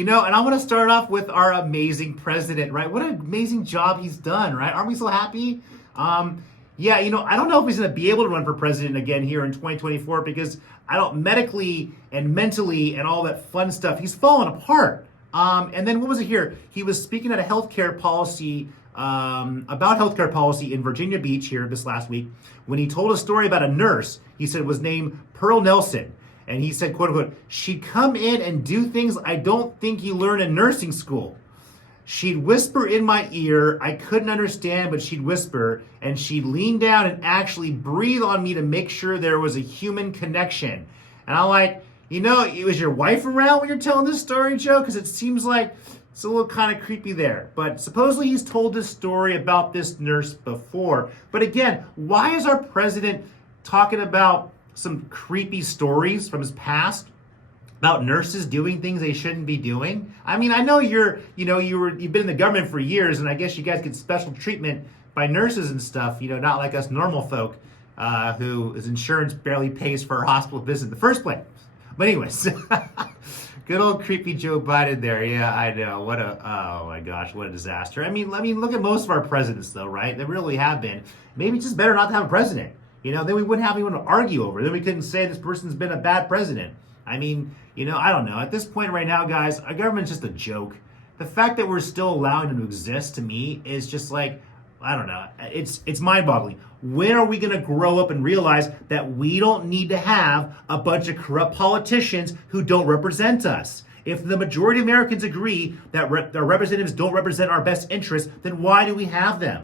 And I want to start off with our amazing president, right? What an amazing job he's done, right? Aren't we so happy? Yeah, I don't know if he's going to be able to run for president again here in 2024 because I don't medically and mentally and all that fun stuff. He's fallen apart. And then what was it here? He was speaking at a healthcare policy about healthcare policy in Virginia Beach here this last week when he told a story about a nurse. He said was named Pearl Nelson. And he said, quote unquote, she'd come in and do things I don't think you learn in nursing school. She'd whisper in my ear. I couldn't understand, but she'd whisper. And she'd lean down and actually breathe on me to make sure there was a human connection. And I'm like, was your wife around when you're telling this story, Joe? Because it seems like it's a little kind of creepy there. But supposedly he's told this story about this nurse before. But again, why is our president talking about some creepy stories from his past about nurses doing things they shouldn't be doing? I mean, I know you've been in the government for years, and I guess you guys get special treatment by nurses and stuff, not like us normal folk whose insurance barely pays for our hospital visit in the first place. But anyways, good old creepy Joe Biden there. Yeah, I know. Oh my gosh, what a disaster. I mean, look at most of our presidents though, right? They really have been. Maybe it's just better not to have a president. Then we wouldn't have anyone to argue over. Then we couldn't say this person's been a bad president. I mean, I don't know. At this point right now, guys, our government's just a joke. The fact that we're still allowing them to exist, to me, is just like, I don't know. It's mind-boggling. When are we going to grow up and realize that we don't need to have a bunch of corrupt politicians who don't represent us? If the majority of Americans agree that our representatives don't represent our best interests, then why do we have them?